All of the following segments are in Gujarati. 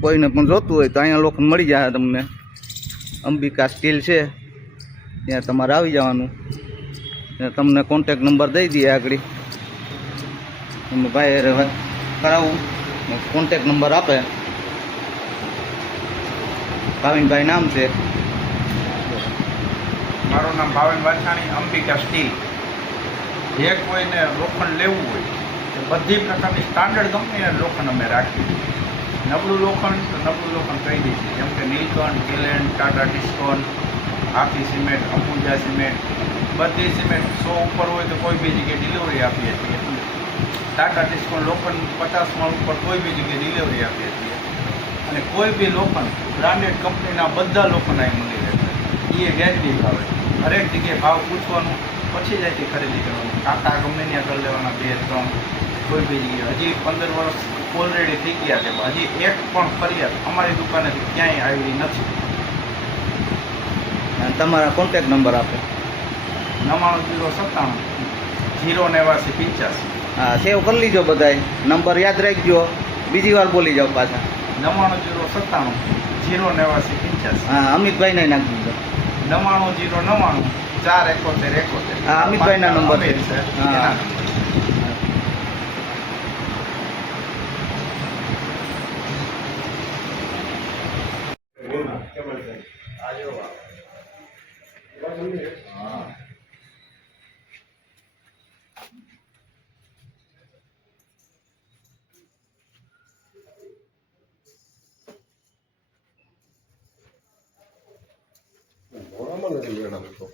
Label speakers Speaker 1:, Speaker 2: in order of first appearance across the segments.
Speaker 1: કોઈને પણ જોતું હોય તો અહીંયા લોકો મળી જાય તમને. અંબિકા સ્ટીલ છે. ત્યાં તમારે આવી જવાનું. તમને કોન્ટેક નંબર દઈ દઈએ આગળ. ભાઈ અરે કરાવું. કોન્ટેક નંબર આપે. ભાવિનભાઈ નામ છે.
Speaker 2: મારું નામ ભાવિન વાછાણી, અંબિકા સ્ટીલ. જે કોઈને લોખંડ લેવું હોય બધી પ્રકારની સ્ટાન્ડર્ડ કંપનીના લોખંડ અમે રાખીએ નબળું લોખંડ તો નબળું લોખંડ કહી દઈએ જેમ કે નીલકંઠ ગેલેન્ડ ટાટા ડિસ્કોન આખી સિમેન્ટ અંબુજા સિમેન્ટ, બધી સિમેન્ટ. સો ઉપર હોય તો કોઈ બી જગ્યાએ ડિલિવરી આપીએ છીએ. ટાટા ડિસ્કોન લોખંડ પચાસ માળ ઉપર કોઈ બી જગ્યાએ ડિલિવરી આપીએ છીએ. અને કોઈ બી લોખંડ બ્રાન્ડેડ કંપનીના બધા લોખંડ અહીં મળી રહે એ વ્યાજબી ભાવે હરેક જગ્યાએ ભાવ પૂછવાનું, પછી જાય ખરીદી કરવાનું. કાકા ગમે ત્યાં લેવાના બે, ત્રણ કોઈ બી જગ્યાએ હજી પંદર વર્ષ ઓલરેડી થઈ ગયા છે હજી એક પણ ફરિયાદ અમારી દુકાનેથી ક્યાંય આવી નથી.
Speaker 1: અને તમારા કોન્ટેક નંબર આપે.
Speaker 2: નવ્વાણું જીરો સત્તાણું જીરો નેવાસી પંચ્યાસી.
Speaker 1: હા સેવ કરી લીજો બધાય. નંબર યાદ રાખજો. બીજી વાર બોલી જાઓ પાછા.
Speaker 2: નવ્વાણું જીરો સત્તાણું જીરો નેવાસી પંચ્યાસી.
Speaker 1: હા અમિતભાઈને નાખી દીધો.
Speaker 2: નવ્વાણું જીરો નવ્વાણું ચાર એકોતેર એકોતેર.
Speaker 1: હા, અમિતભાઈના નંબર છે.
Speaker 2: અમીર છે
Speaker 1: હા.
Speaker 2: એના નંબર.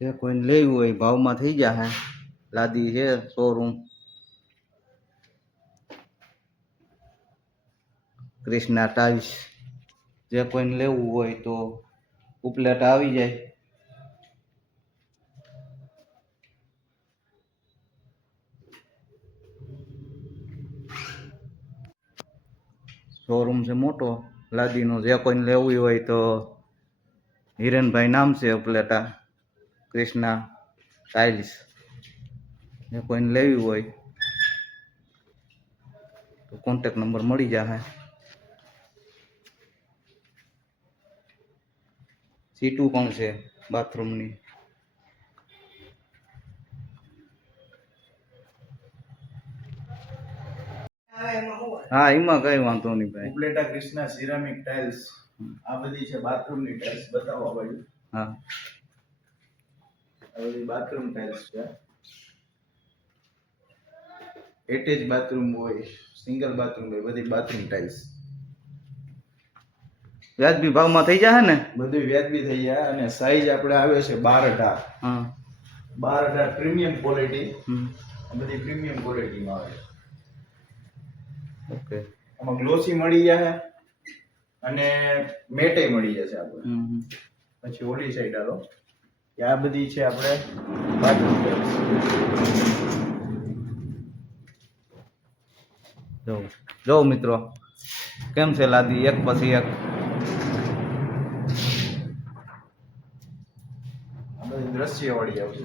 Speaker 1: જે કોઈને લેવું હોય ભાવમાં થઈ જાય લાદી છે શોરૂમ ક્રિષ્ના ટાઇલ્સ જે કોઈને લેવું હોય તો ઉપલેટ આવી જાય શોરૂમ છે મોટો લાદીનો જે કોઈને લેવું હોય તો હિરેનભાઈ નામ છે ઉપલેટા ક્રિષ્ના ટાઇલ્સ જે કોઈને લેવી હોય તો કોન્ટેક નંબર મળી જશે સીટું પણ છે બાથરૂમની? હા એમાં કઈ વાંધો નહીં ભાઈ.
Speaker 2: ઉપલેટા ક્રિષ્ના સિરામિક ટાઇલ્સ આ બધી છે બાથરૂમની ટાઇલ્સ બતાવવા આ
Speaker 1: હા.
Speaker 2: આ બધી બાથરૂમ ટાઇલ્સ છે. એટેચ બાથરૂમ હોય સિંગલ બાથરૂમ હોય બધી બાથરૂમ ટાઇલ્સ
Speaker 1: વ્યાજબી ભાવમાં થઈ જાય ને?
Speaker 2: બધું વ્યાજબી થઈ જાય અને સાઈઝ આપણે આવે છે બાર અઢાર બાર અઢાર પ્રીમિયમ ક્વોલિટી બધી પ્રીમિયમ ક્વોલિટીમાં આવે.
Speaker 1: ઓકે.
Speaker 2: આમાં ગ્લોસી મળી જાય અને મેટે મળી જશે આપણે. પછી ઓલી સાઈડ કે આ બધી છે આપણે બાથરૂમ ટાઇલ્સ
Speaker 1: જો જો મિત્રો કેમ છે લાદી? એક પછી એક.
Speaker 2: દ્રશ્ય વળી આવશે.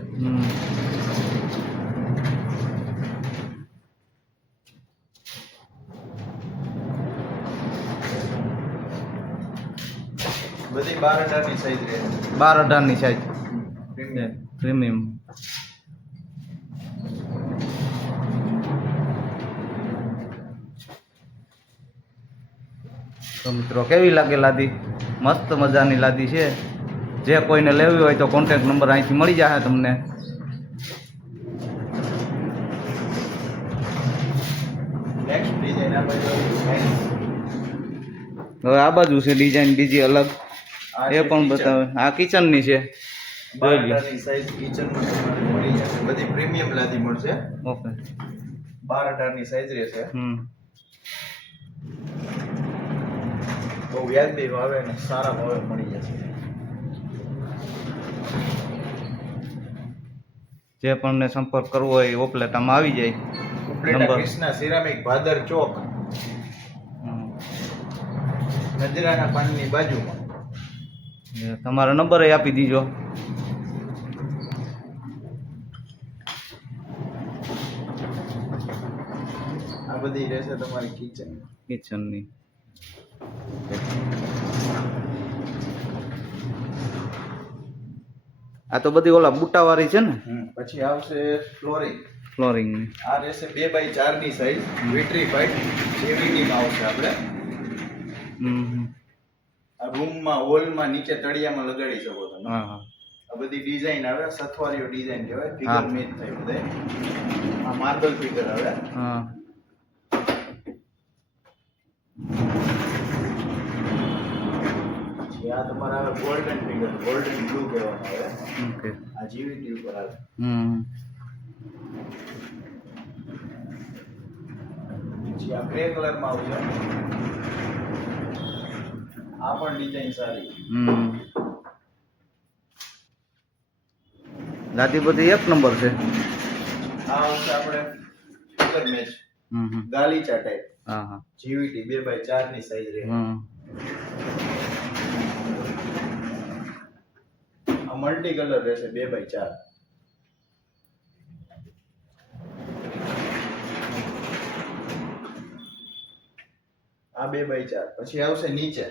Speaker 2: બધી બાર અઢારની સાઈઝ રહે
Speaker 1: બાર અઢારની સાઈઝ
Speaker 2: પ્રીમિયમ.
Speaker 1: તો મિત્રો કેવી લાગે લાદી? મસ્ત મજાની લાદી છે. જે કોઈને લેવી હોય તો કોન્ટેક નંબર અહીંથી મળી જશે તમને. હવે આ બાજુ છે ડિઝાઇન બીજી અલગ. એ પણ બતાવે. આ કિચનની છે.
Speaker 2: બધી પ્રીમિયમ લાદી મળશે.
Speaker 1: ઓકે.
Speaker 2: બાર અઢારની સાઈઝ રહેશે.
Speaker 1: હમ.
Speaker 2: બહુ વ્યાજબી ભાવે અને સારા ભાવે મળી જશે.
Speaker 1: જે પણ સંપર્ક કરવો હોય એ ઓપલેટામાં આવી જાય.
Speaker 2: ઉપલેટા કૃષ્ણા સિરામિક ભાદર ચોક. નજરાના પાનની બાજુમાં.
Speaker 1: તમારો નંબર આપી દીજો.
Speaker 2: આ બધી રહેશે તમારી કિચન.
Speaker 1: કિચનની. આ તો બધી ઓલા બુટાવાળી છે ને?
Speaker 2: પછી આવશે ફ્લોરિંગ
Speaker 1: ફ્લોરિંગ
Speaker 2: આ રહેશે બે બાય ચારની સાઈઝ વિટ્રીફાઈડ જેવીડીમાં આવશે આપણે. આ રૂમમાં હોલમાં નીચે તળિયામાં લગાડી શકો તમે. આ બધી ડિઝાઇન આવે સથવારીઓ ડિઝાઇન કહેવાય. ફિગર મેચ થાય બધે આ માર્બલ ફિગર આવે.
Speaker 1: હા.
Speaker 2: આ તમારા ગોલ્ડન ફિગર ગોલ્ડન બ્લુ કહેવામાં આવે.
Speaker 1: ઓકે.
Speaker 2: આ જીવીટી ઉપર આવે.
Speaker 1: હમ.
Speaker 2: પછી આ ગ્રે કલરમાં આવશે આ પણ ડિઝાઇન સારી.
Speaker 1: હમ. દાદી બધી એક નંબર છે.
Speaker 2: આ આવશે આપણે ફિગર મેચ
Speaker 1: હમ હમ.
Speaker 2: ગાલીચા ટાઈપ
Speaker 1: હા હા.
Speaker 2: જીવીટી બે બાય ચારની સાઈઝ રહે.
Speaker 1: હમ.
Speaker 2: આ મલ્ટી કલર રહેશે બે બાય ચાર. આ બે બાય ચાર. પછી આવશે નીચે.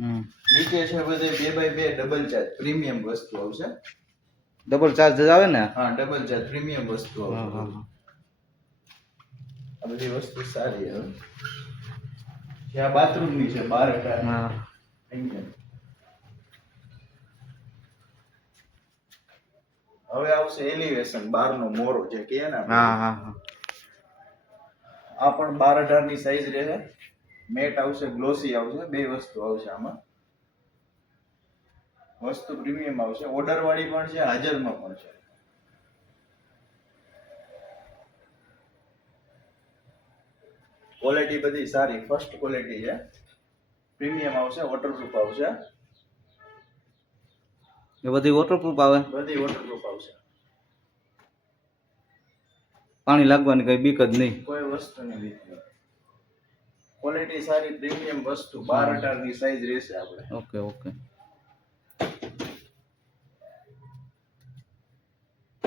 Speaker 1: હમ.
Speaker 2: નીચે છે બધે બે બાય બે ડબલ ચાર્જ પ્રીમિયમ વસ્તુ આવશે.
Speaker 1: ડબલ ચાર્જ આવે ને?
Speaker 2: હા ડબલ ચાર્જ પ્રીમિયમ વસ્તુ આવશે. આ બધી વસ્તુ સારી જે આ બાથરૂમની છે બાર
Speaker 1: હા.
Speaker 2: હવે આવશે એલિવેશન બાર નો મોરો જે કહે ને
Speaker 1: હા હા
Speaker 2: આ પણ બાર અઢારની સાઈઝ રહે મેટ આવશે ગ્લોસી આવશે બે વસ્તુ આવશે આમાં. વસ્તુ પ્રીમિયમ આવશે. ઓર્ડર વાળી પણ છે હાજરમાં પણ છે. ક્વોલિટી બધી સારી ફર્સ્ટ ક્વોલિટી છે. પ્રીમિયમ આવશે વોટરપ્રૂફ આવશે.
Speaker 1: એ બધી વોટરપ્રૂફ આવે?
Speaker 2: બધી વોટરપ્રૂફ આવશે.
Speaker 1: પાણી લાગવાની કઈ બીક જ નહીં.
Speaker 2: કોઈ વસ્તુની બીક નહીં ક્વોલિટી સારી પ્રીમિયમ વસ્તુ બાર અઢારની સાઈઝ રહેશે આપણે.
Speaker 1: Okay okay.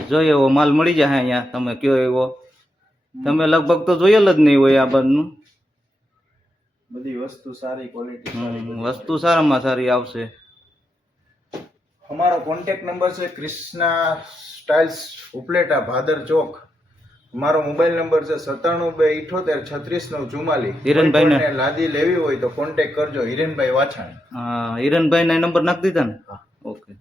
Speaker 1: જોઈએ એવો માલ મળી જાય અહીંયા. તમે કયો એવો? તમે લગભગ તો જોયેલ જ નહીં હોય આ બધું
Speaker 2: બધી વસ્તુ સારી ક્વોલિટી
Speaker 1: વસ્તુ સારામાં સારી આવશે.
Speaker 2: અમારો કોન્ટેક્ટ નંબર છે ક્રિષ્ના સ્ટાઇલ્સ ઉપલેટા ભાદર ચોક. મારો મોબાઈલ નંબર છે સત્તાણું બે ઇઠોતેર છત્રીસ નવ ચુમ્માલીસ.
Speaker 1: હિરણભાઈને-
Speaker 2: કોઈને લાદી લેવી હોય તો કોન્ટેક કરજો હિરેનભાઈ વાછાણી.
Speaker 1: હા હિરણભાઈ ના નંબર નાખી દીધા ને?
Speaker 2: હા.
Speaker 1: ઓકે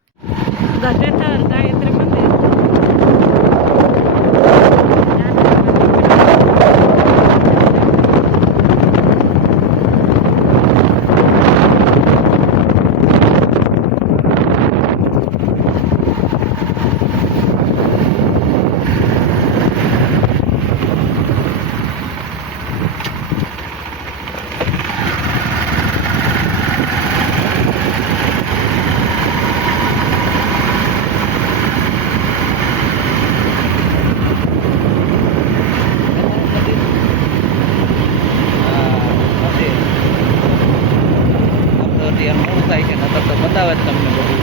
Speaker 3: ગઢેતર ગાયત્રી મંદિર
Speaker 1: થાય છે નતર તો બતાવે જ તમને બધું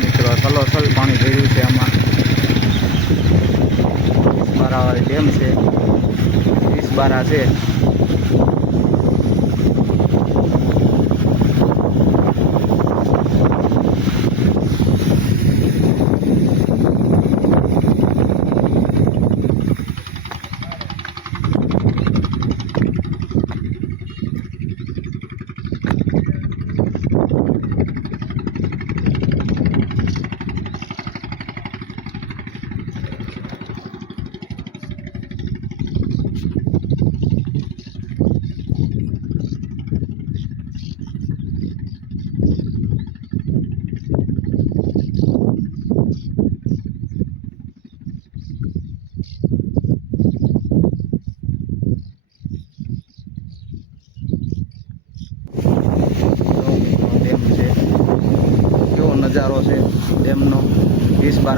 Speaker 1: મિત્રો સલોસલ પાણી ભર્યું છે આમાં બારાવાળી ડેમ છે. વીસ બારા છે.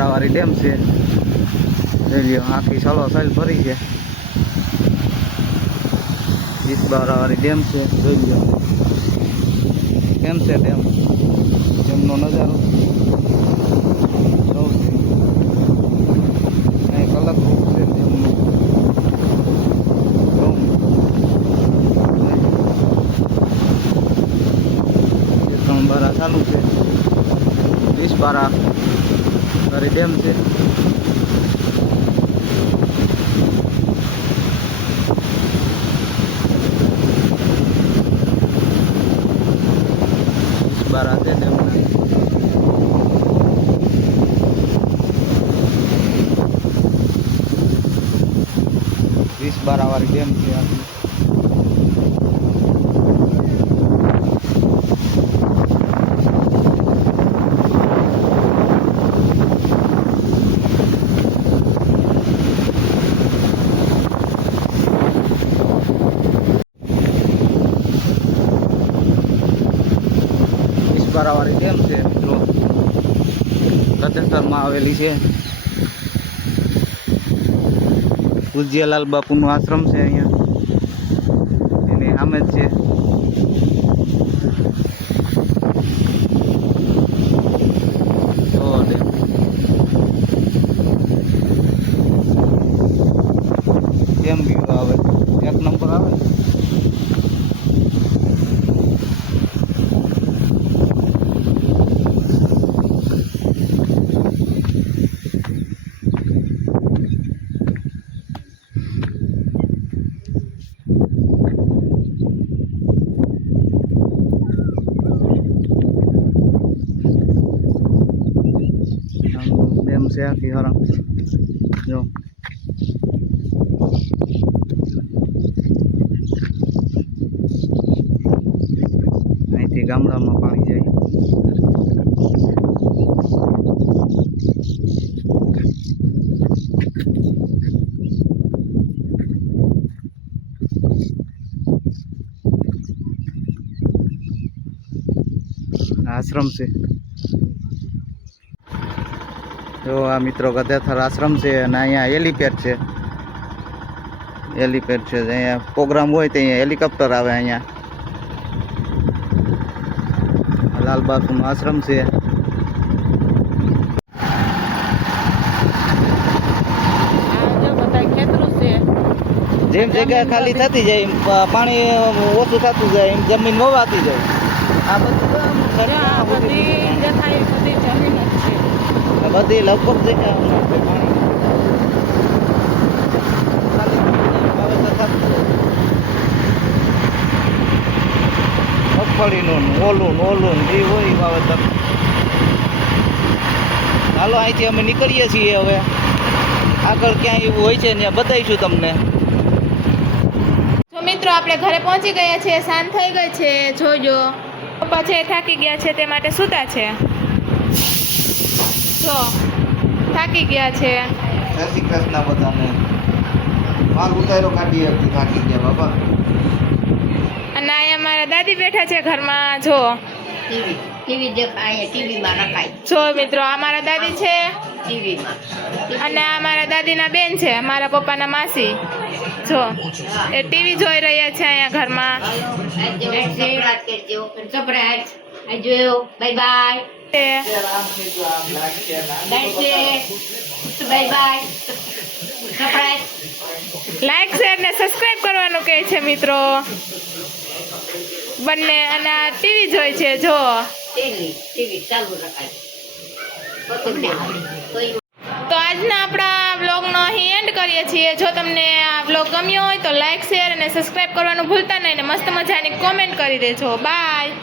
Speaker 1: વીસ ડેમ છે. લ્યો આખી સલો સલ ભરી છે. વીસ બારાવાળી ડેમ છે, જોઈ લ્યો. કેમ છે ડેમ? ડેમનો નજારો? કંઈક અલગ રૂપ છે ડેમનું. બારા ચાલુ છે. વીસ સારી ડેમ છે. બારા છે. ડેમના વીસ બારાવાળી ડેમ છે વિસબારાવાળી ડેમ છે મિત્રો રતનસરમાં આવેલી છે. પૂજ્યલાલ બાપુનો આશ્રમ છે અહીંયા એની સામે જ છે જો ડેમ કેમ વ્યૂ આવે એક નંબર આવે આમ ડેમ છે આખી હરણ જો અહીંથી ગામડામાં પાણી જાય આશ્રમ છે જો આ મિત્રો ગધેથર આશ્રમ છે અને અહીંયા હેલીપેડ છે હેલીપેડ છે અહીંયા પ્રોગ્રામ હોય તો અહીંયા હેલિકોપ્ટર આવે અહીંયા લાલબાગનું આશ્રમ છે. જેમ જગ્યા ખાલી થતી જાય એમ પાણી ઓછું થતું જાય એમ જમીન વવાતી જાય. આ બધું
Speaker 3: બધી
Speaker 1: લગભગ જગ્યા પાણી ખાલી વાવેતર થતું જાય. મગફળીનું ઓલું ઓલું જે હોય વાવેતર. હાલો અહીંથી અમે નીકળીએ છીએ હવે. આગળ ક્યાંય એવું હોય છે ને બતાવીશું તમને.
Speaker 4: તો મિત્રો આપણે ઘરે પહોંચી ગયા છે સાંજ થઈ ગઈ છે જોજો. પપ્પા છે થાકી ગયા છે તે માટે સૂતા છે. જો થાકી ગયા છે.
Speaker 1: જય શ્રી કૃષ્ણ બધાને. માલ ઉતારો કાઢી હતી થાકી ગયા બાબા.
Speaker 4: અને અહીંયા મારા દાદી બેઠા છે ઘરમાં જો. જો મિત્રો આ મારા દાદી છે. અને આ મારા દાદીના બેન છે મારા પપ્પાના માસી. જો એ ટીવી જોઈ રહ્યા છે અહીંયા ઘરમાં.
Speaker 5: જોયો બાય બાય.
Speaker 4: લાઈક શેર ને સબસ્ક્રાઇબ કરવાનું કહે છે મિત્રો. બંને અને ટીવી જોઈ છે જો તો આજના આપણા બ્લોગનો અહીં એન્ડ કરીએ છીએ. જો તમને આ બ્લોગ ગમ્યો હોય તો લાઇક શેર અને સબસ્ક્રાઇબ કરવાનું ભૂલતા નહીં ને મસ્ત મજાની કોમેન્ટ કરી દેજો. બાય